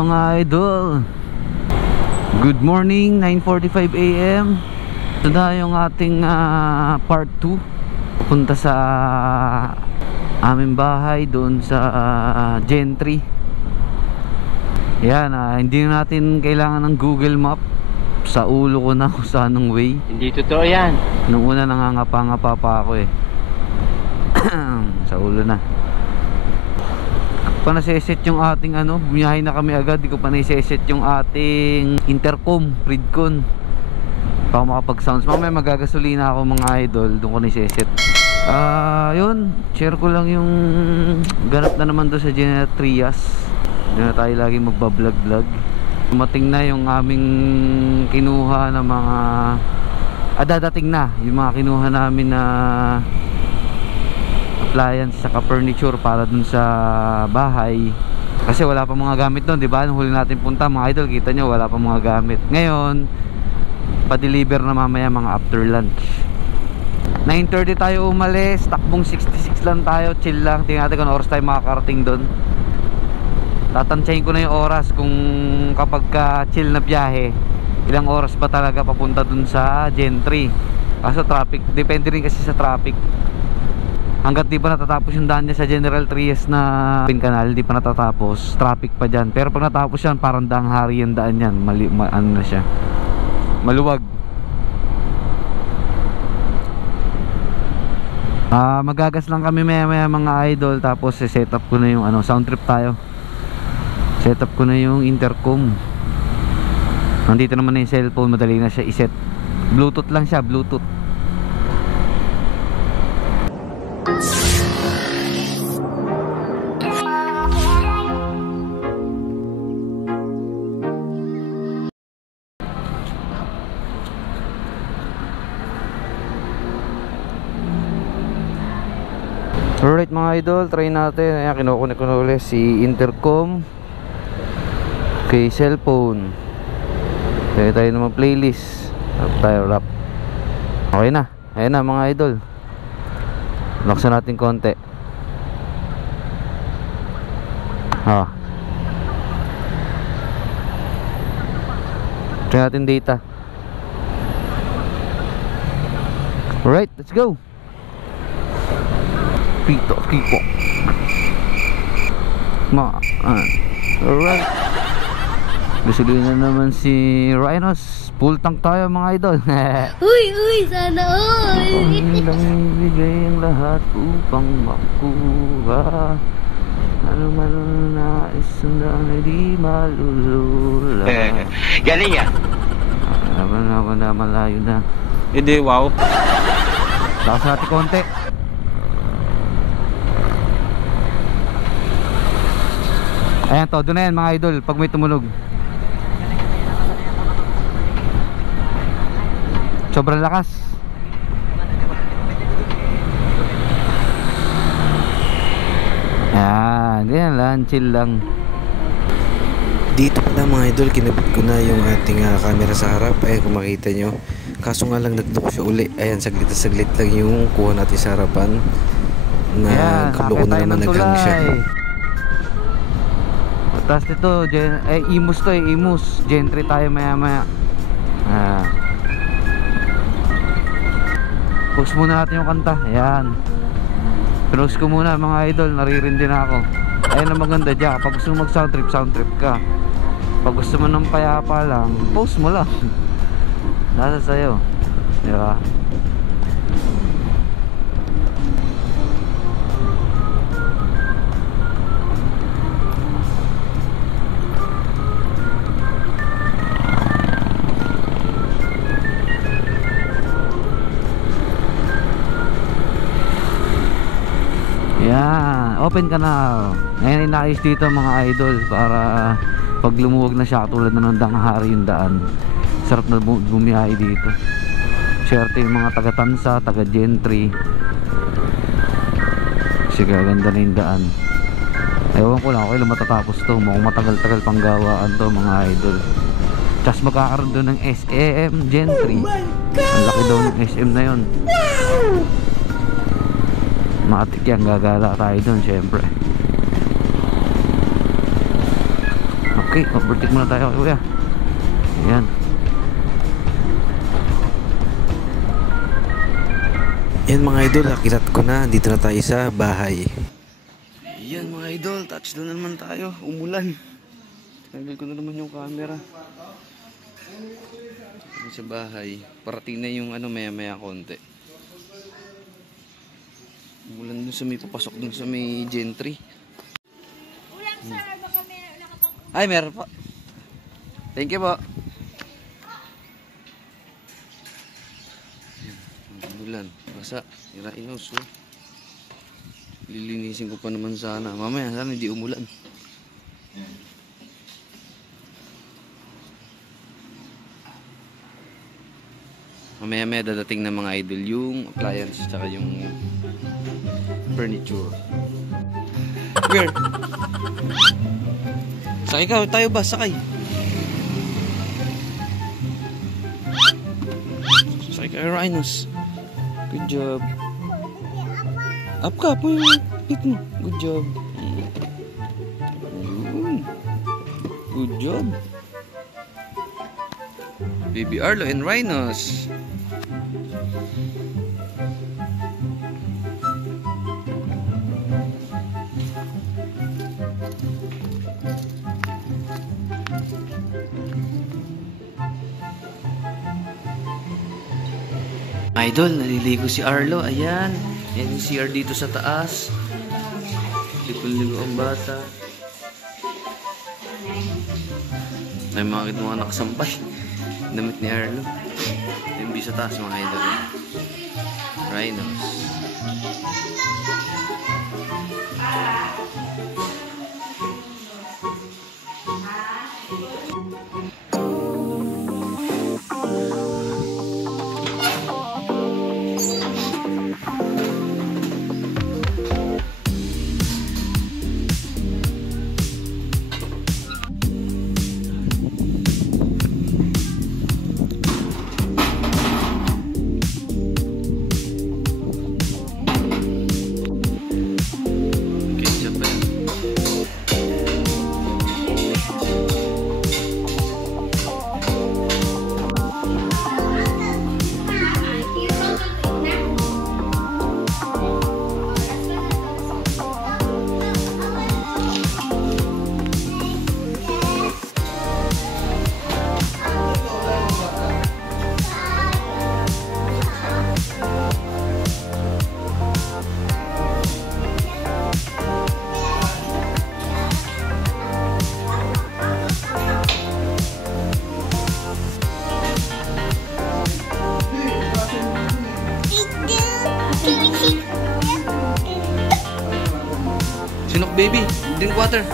mga idol. Good morning, 9:45 AM. Ito na yung ating part 2. Punta sa aming bahay doon sa Gentry. Yan, hindi natin kailangan ng Google Map. Sa ulo ko na kung saan ang way. Hindi totoo yan. Nung una nangangapa-ngapa pa ako eh. Sa ulo na. Pa nase-set yung ating bumiyahe na kami agad. Di ko pa nase-set yung ating intercom, Fridcon, para makapag sounds. Mamaya magagasolina ako mga idol. Doon ko nase-set. Yun, share ko lang yung ganap na naman doon sa General Trias. Doon na tayo lagi magbablog-vlog. Dumating na yung aming kinuha na mga dadating na yung mga kinuha namin na appliance saka furniture para dun sa bahay. Kasi wala pa mga gamit doon, di ba? Nung huli natin punta mga idol, kita nyo wala pa mga gamit. Ngayon pa-deliver na mamaya mga after lunch. 9:30 tayo umalis, takbong 66 lang tayo, chill lang. Tingnan natin kung oras tayo makakarating doon. Tatansyahin ko na yung oras kung kapag chill na biyahe, ilang oras ba talaga papunta dun sa Gentry. Kaso traffic, depende rin kasi sa traffic. Hanggat di pa natatapos yung daan niya sa General Trias na Canal, di pa natatapos, traffic pa dyan. Pero pag natapos yan, parang daang hari yung daan yan. Ano na siya, maluwag. Magagas lang kami maya mga idol. Tapos set up ko na yung sound trip tayo. Set up ko na yung intercom. Nandito naman na yung cellphone, madali na siya iset. Bluetooth lang siya, Bluetooth. Alright mga idol, try natin. Ayan, kinukunik ko na ulit si intercom kay cellphone. Kaya tayo naman playlist. Rap tayo, rap. Okay na, ayan na mga idol. Laksan natin konti. Try natin data. Alright, let's go. Kipo. Alright. Gasolina naman si Rhinos. Full tank tayo mga idol. Uy, sana all. Lang ibigay ang lahat upang makuha. Ano man ang nais na hindi malulula. Galing yan. Naman na malayo na. Hindi, wow. Lakas natin konti. Ayan, todo na yan mga idol pag may tumunog. Sobrang lakas. Ganyan lang, chill lang. Dito pala mga idol, kinabit ko na yung ating camera sa harap. Ayan kung makita nyo. Kaso nga lang nagdok siya uli. Ayan, saglit lang yung kuha natin sa harapan. Kablo ko na naman naghang siya. Tapos ito, Imus to Imus. Gentry tayo maya. Post muna natin yung kanta. Ayan. Pinost ko muna mga idol, naririndi na ako. Ayan ang maganda dyan. Pag gusto mo mag sound trip ka. Pag gusto mo ng payapa lang, post mo lang. Nasa sayo. Diba? Yan, open canal. Ngayon inaayos dito mga idol para pag lumuwag na siya katulad na ng danghari yung daan. Sarap na bumiyahe dito. Swerte yung mga taga Tansa, taga Gentry. Kasi gaganda na yung daan. Ewan ko lang, okay lang matatapos to. Mukhang matagal-tagal pang gawaan to mga idol. Tapos magkakaroon doon ng SM Gentry. Ang laki daw ng SM na yun. Matik yan, gagala tayo doon syempre. Okay, overtake muna tayo kuya. Ayan. Yan mga idol, akilat ko na. Dito na tayo sa bahay. Yan mga idol, touchdown na naman tayo. Umulan. Tanggal ko na naman yung camera. Sa bahay. Parating na yung maya maya konti. Umulan dun sa may papasok dun sa may gentry. Ulang sir, baka may nakatang... Ay, meron po. Thank you po. Umulan. Basa. Ira-inos. Oh. Lilinisin ko pa naman sana. Mamaya sana hindi umulan. Mamaya dadating na mga idol yung appliance tsaka yung furniture. Girl! Sakay ka, tayo ba? Sakay! Sakay ka, Rhinos. Good job. Up ka po yung pit mo. Good job. Good job. Baby Arlo and Rhinos. Idol, naliligo si Arlo. Ayan. Yan yung CR dito sa taas. Ligo ang bata. Ay, makakita mga nakasampay. Damit ni Arlo. Yung sa taas mga idol. Rhinos. Sinok baby, drink water.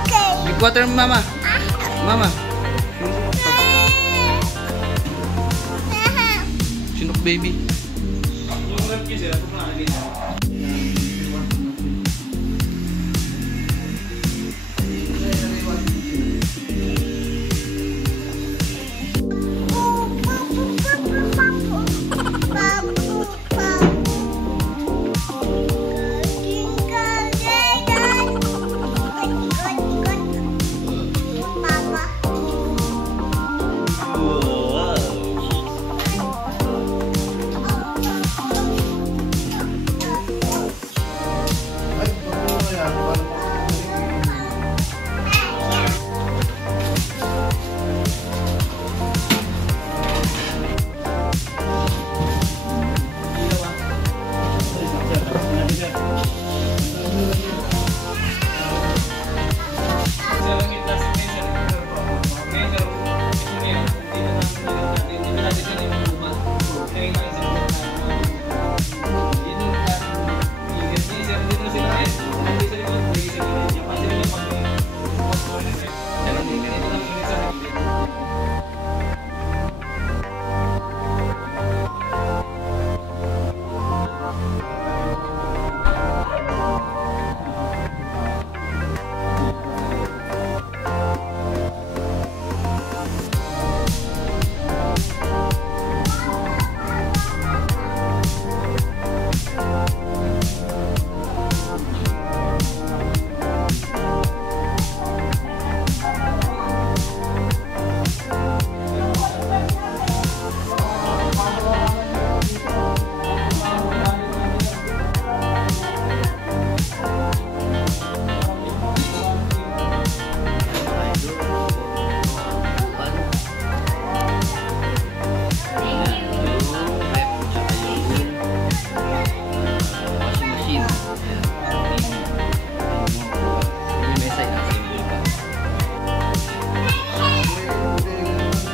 Okay. Drink water mama. Mama. Sinok baby.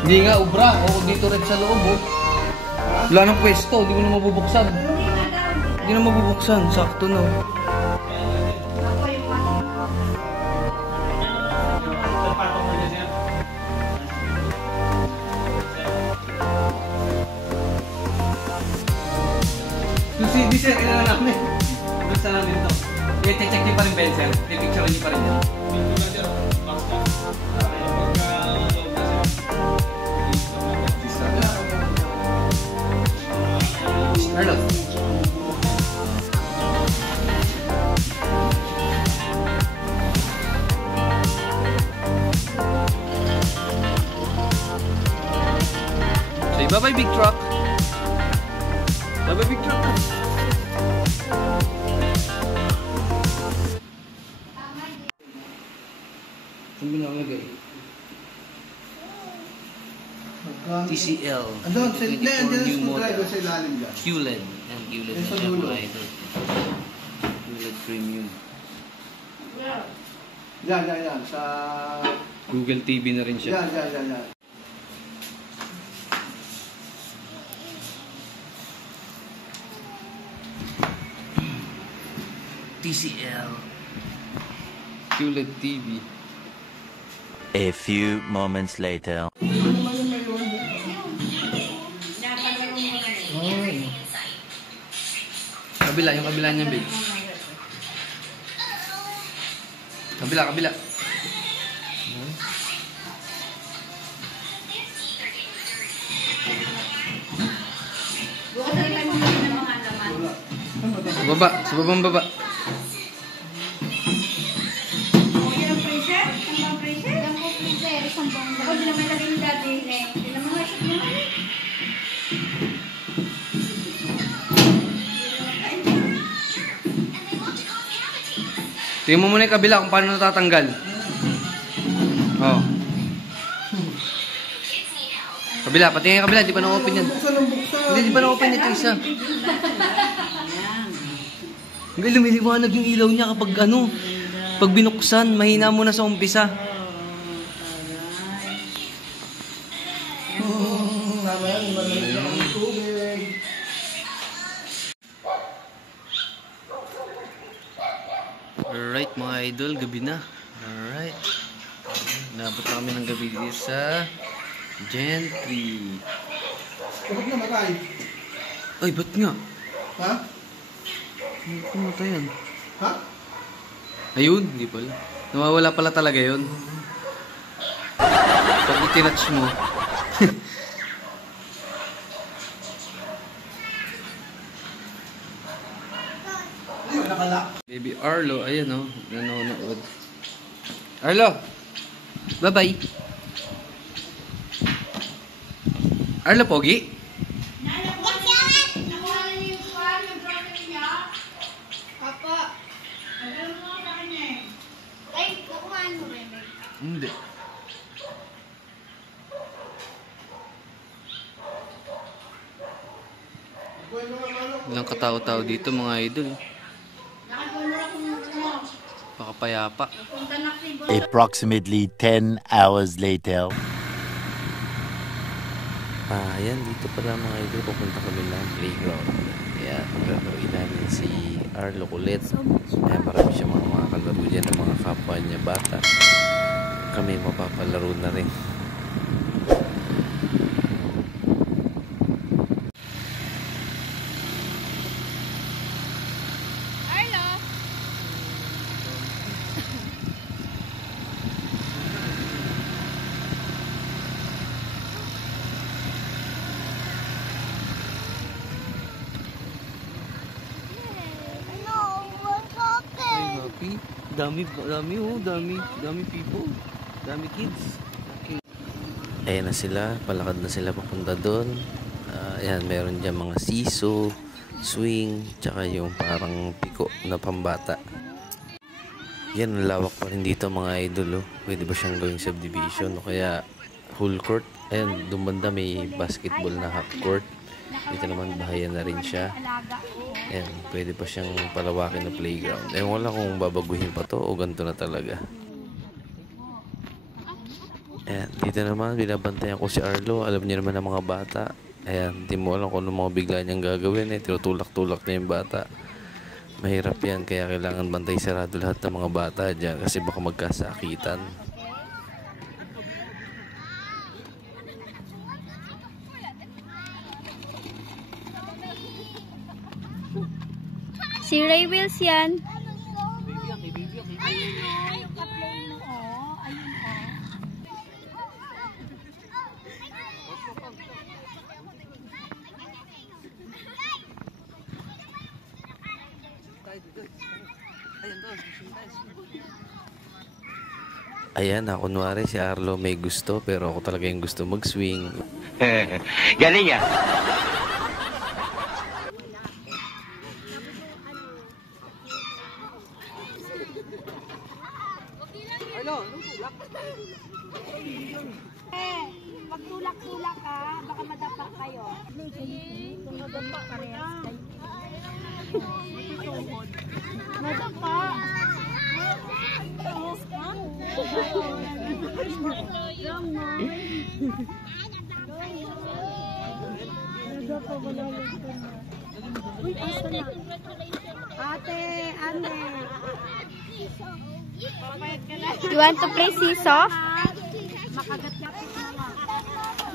Hindi nga, ubra. O, dito rin sa loob, oh. Wala nang pwesto. Hindi mo na mabubuksan. Hindi na mabubuksan. Sakto na, oh. Di sir, kailangan namin. Basta namin ito. I-check niyo pa rin, Ben, sir. I-picture niyo pa rin yan. Arlo. Say bye-bye, big truck. Bye-bye, big truck. Saan mo nakalagay? TCL. Andun, sa New screwdriver model. sa ilalim dyan. QLED. Yan, QLED na Sa siya, dulo. mga idol. QLED Premium. Yan. Sa... Google TV na rin siya. Yan. TCL. QLED TV. A few moments later. Kabila, yung kabila niya, babe. Kabila. Bukas na rin mo ng mga laman. Sa baba, sa babang baba. Yan ang freezer? Yan ang freezer? Yan po freezer. Isang buong. Ako din naman lagay ni dati. Hindi naman masip naman eh. Tingnan mo muna yung kabila kung paano natatanggal. Oh. Kabila, patingin yung kabila, di pa na-open yan. Hindi, di pa na-open ito isa. Hindi, lumiliwanag yung ilaw niya kapag ano, pag binuksan, mahina muna sa umpisa. Alright mga idol, gabi na. Alright. Nabot na kami ng gabi dito sa Gentry. Bakit namatay? Ay, ba't nga? Ha? Ano pumatay yan? Ha? Ayun, hindi pala. Nawawala pala talaga yun. Pag itinatch mo. Ayun, nakala. Baby Arlo, ayan o, nanonood. Arlo! Bye-bye! Arlo, pogi? Nakuha na niyo yung pan, yung brother niya. Papa. Ano mo sa kanya eh? Ay, kukuha mo rin. Hindi. Walang katao-tao dito mga idol. Nakakuha kung ano. Pakapayapa. Punta na si Bo. Approximately 10 hours later. Ayan, dito pala mga idol, pupunta kami ng playground. Kaya laruin namin si Arlo ulit. Kaya marami siya mga kalaro dyan ng mga kapwa niya bata. Kami mapapalaro na rin. Arlo. Ay, happy. Dami people. Dami kids. Ayan na sila, palakad na sila papunta doon. Ayan, meron dyan mga siso, swing, tsaka yung parang piko na pambata. Yan, ang lawak pa rin dito mga idol. Oh. Pwede ba siyang gawing subdivision o kaya full court? Ayan, doon banda may basketball na half court. Dito naman bahayan na rin siya. Ayan, pwede pa siyang palawakin na playground. Ewan wala kung babaguhin pa to o ganito na talaga. Ayan, dito naman binabantayan ko si Arlo. Alam niyo naman ang mga bata. Ayan, di mo alam kung ano mga bigla niyang gagawin eh. Tinutulak-tulak niya yung bata. Mahirap yan, kaya kailangan bantay sarado lahat ng mga bata dyan kasi baka magkasakitan. Si Ray Wills yan. Ayan, kunwari si Arlo may gusto pero ako talaga yung gusto mag-swing. Galing ah. Magtulak-tulak ka, baka madapa kayo. Kung madapa parehas kayo. Madapa. Ate, ane. You want to play seesaw? Makagat-lapit naman.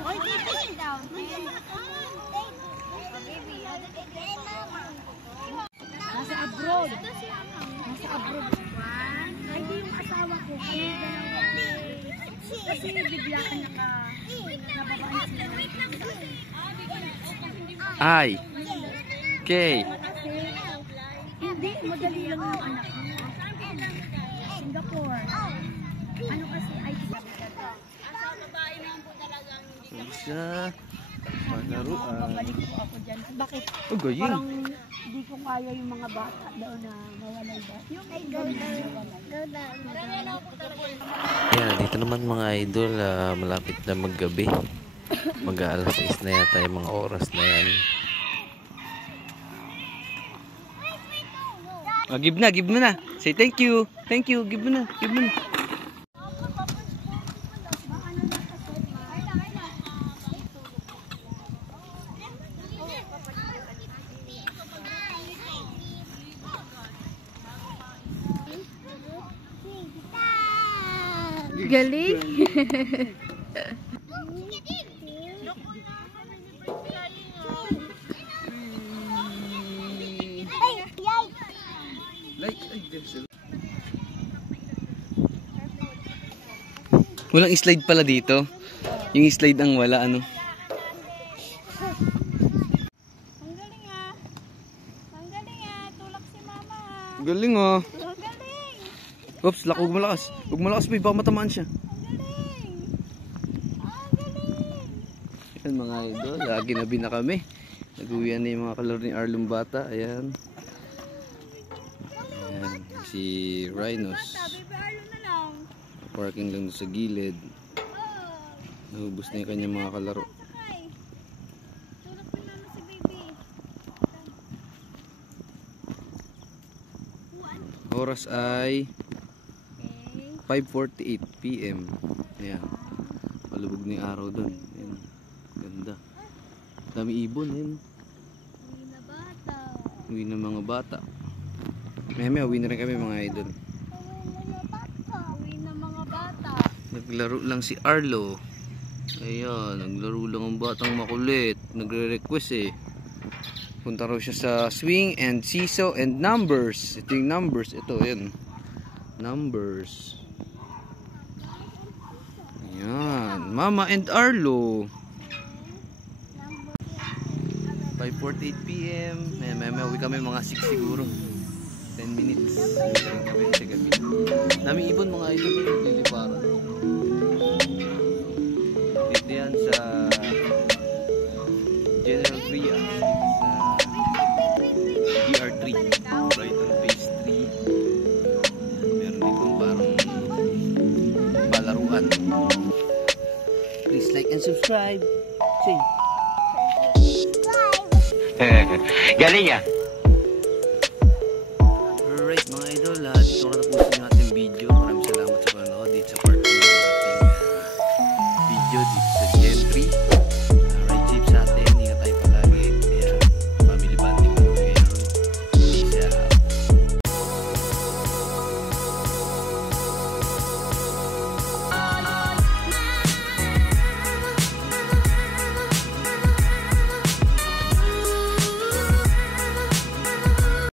Oy, sit down. Nasa abroad. Nasa abroad. Ay, di yung asawa ko. Kasi bigla ka nababaan sila ng Ay. Okay. Hindi, madali lang yung anak mo. Singapore. Ano kasi ay Isa. Panaruan. babalik po ako dyan. Bakit? Oh, galing. Parang hindi ko kaya yung mga bata doon na mawalay ba? Yung ay go down. Ayan, dito naman mga idol, malapit na maggabi. Mag-aalas 6 na yata yung mga oras na yan. Give mo na. Say thank you. Thank you. Give mo na. Galing. Walang slide pala dito. Yung slide ang wala, ano. Ang galing ah. Ang galing ah. Tulak si mama ah. Galing oh. Ang galing. Oops, huwag malakas. Huwag malakas, babe. Baka matamaan siya. Ang galing. Ang galing. Ayan mga idol. Ginabi na kami. Nag-uwian na yung mga kalaro ni Arlong bata. Ayan. Ayan. Si Rhinos. Baby Arlo na lang. Parking lang sa gilid. Naubos na yung kanyang mga kalaro. Sakay. Tulak ni mama si baby. Oras ay Okay. 5:48 PM. Ayan. Palubog na yung araw doon. Ayan. Ganda. Dami ibon. Ayan. Uwi na bata. Uwi ng mga bata. May uwi na rin kami mga idol. Uwi na mga bata. Naglaro lang si Arlo. Ayan. Naglaro lang ang batang makulit. Nagre-request eh. Punta raw siya sa swing and seesaw and numbers. Ito yung numbers. Ito, ayan. Numbers. Ayan. Mama and Arlo. 5:48 PM. May uwi kami mga 6 siguro. 10 minutes. Kami sa gabi. Daming ibon mga idol. Liliparan. Dito yan sa General Tria. Sa DR3. Right on phase 3. Meron dito parang palaruan. Please like and subscribe. Say. Galing ah.